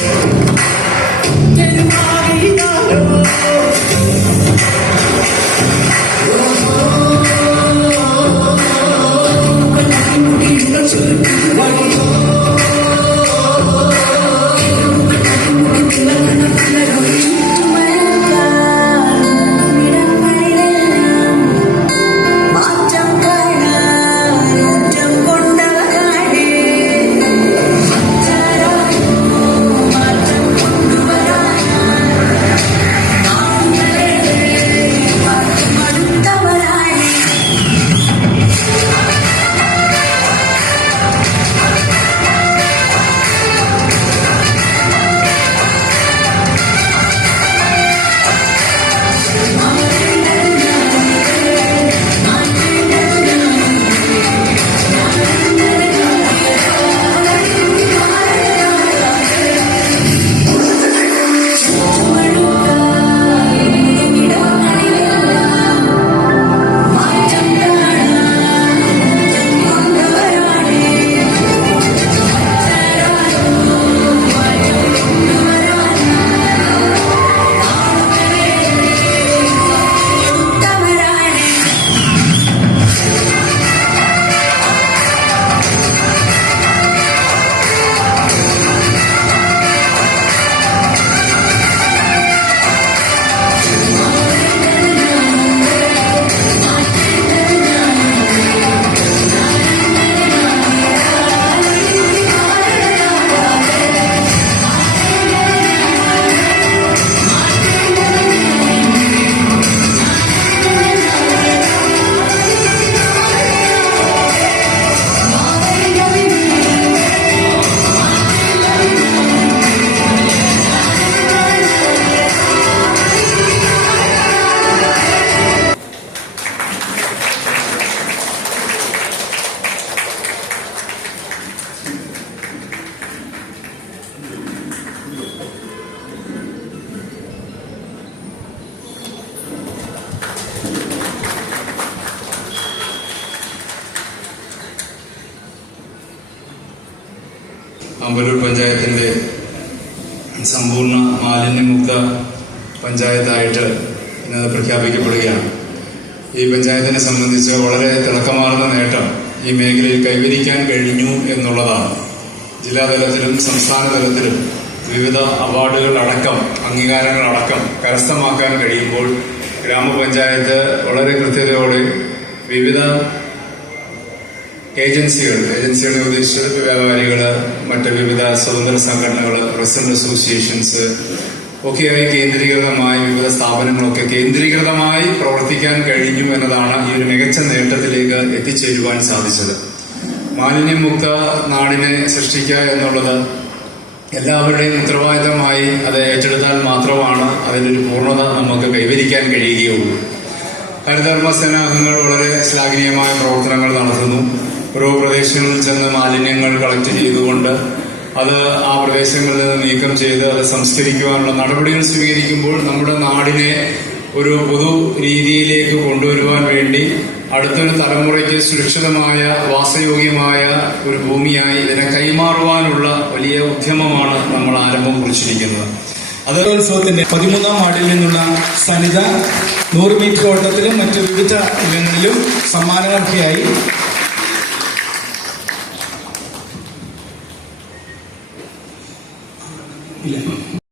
മാറ്റം അമ്പലൂർ പഞ്ചായത്തിന്റെ സമ്പൂർണ മാലിന്യമുക്ത പഞ്ചായത്തായിട്ട് ഇന്നത് പ്രഖ്യാപിക്കപ്പെടുകയാണ്. ഈ പഞ്ചായത്തിനെ സംബന്ധിച്ച് വളരെ തിളക്കമാർന്ന നേട്ടം ഈ മേഖലയിൽ കൈവരിക്കാൻ കഴിഞ്ഞു എന്നുള്ളതാണ്. ജില്ലാതലത്തിലും സംസ്ഥാന തലത്തിലും വിവിധ അവാർഡുകൾ അടക്കം അംഗീകാരങ്ങൾ അടക്കം കരസ്ഥമാക്കാൻ കഴിയുമ്പോൾ ഗ്രാമപഞ്ചായത്ത് വളരെ കൃത്യതയോടെ വിവിധ ഏജൻസികൾ ഏജൻസികളെ ഉദ്ദേശിച്ചത് വ്യാപാരികൾ മറ്റ് വിവിധ സ്വതന്ത്ര സംഘടനകൾ റെസിഡന്റ് അസോസിയേഷൻസ് ഒക്കെയായി കേന്ദ്രീകൃതമായി വിവിധ സ്ഥാപനങ്ങളൊക്കെ കേന്ദ്രീകൃതമായി പ്രവർത്തിക്കാൻ കഴിഞ്ഞു എന്നതാണ് ഈ ഒരു മികച്ച നേട്ടത്തിലേക്ക് എത്തിച്ചേരുവാൻ സാധിച്ചത്. മാലിന്യമുക്ത നാടിനെ സൃഷ്ടിക്കുക എന്നുള്ളത് എല്ലാവരുടെയും ഉത്തരവാദിത്തമായി അത് ഏറ്റെടുത്താൽ മാത്രമാണ് അതിനൊരു പൂർണത നമുക്ക് കൈവരിക്കാൻ കഴിയുകയുള്ളൂ. ഹരിതകർമ്മ സേനാംഗങ്ങൾ വളരെ ശ്ലാഘനീയമായ പ്രവർത്തനങ്ങൾ നടത്തുന്നു. ഓരോ പ്രദേശങ്ങളിൽ ചെന്ന് മാലിന്യങ്ങൾ കളക്ട് ചെയ്തുകൊണ്ട് അത് ആ പ്രദേശങ്ങളിൽ നിന്ന് നീക്കം ചെയ്ത് അത് സംസ്കരിക്കുവാനുള്ള നടപടികൾ സ്വീകരിക്കുമ്പോൾ നമ്മുടെ നാടിനെ ഒരു പൊതു രീതിയിലേക്ക് കൊണ്ടുവരുവാൻ വേണ്ടി അടുത്തൊരു തലമുറയ്ക്ക് സുരക്ഷിതമായ വാസയോഗ്യമായ ഒരു ഭൂമിയായി ഇതിനെ കൈമാറുവാനുള്ള വലിയ ഉദ്യമമാണ് നമ്മൾ ആരംഭം കുറിച്ചിരിക്കുന്നത്. അതോത്സവത്തിന്റെ പതിമൂന്നാം വാർഡിൽ നിന്നുള്ള സനിത നൂറ് മീറ്റർ ഓട്ടത്തിലും മറ്റു വിവിധ ഇനങ്ങളിലും 人。